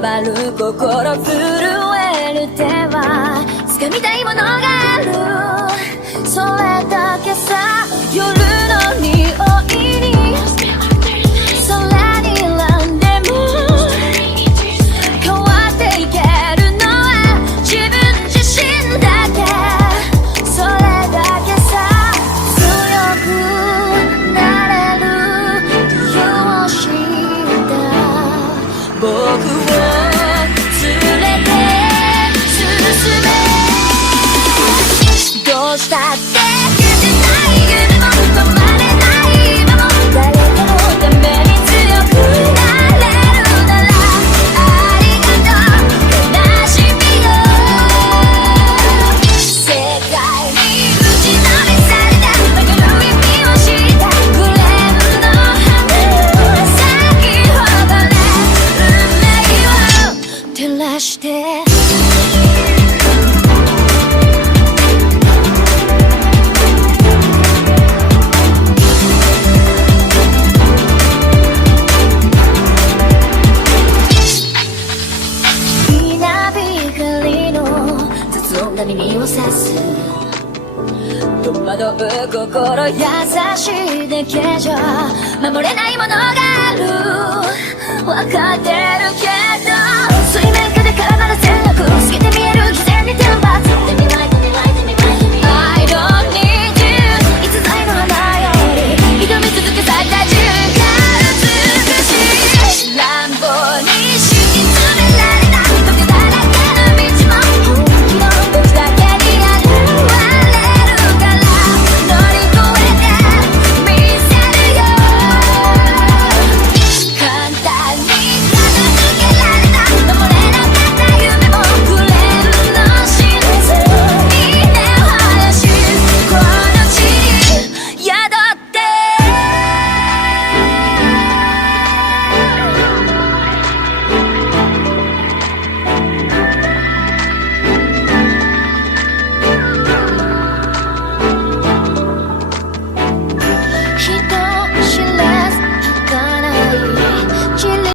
回る心震える手は掴みたいものがある、それだけさ。夜の匂いに空に選んでも変わっていけるのは自分自身だけ、それだけさ。強くなれる理由を知った僕を連れて進め、どうしたって夢も止まれない今も誰かのために強くなれるならありがとう悲しみよ。世界に打ちのめされた曲の意味を知ったグレープの花咲き誇れ運命を照らして。耳を刺す戸惑う心優しいだけじゃ守れないものがある、分かってるけど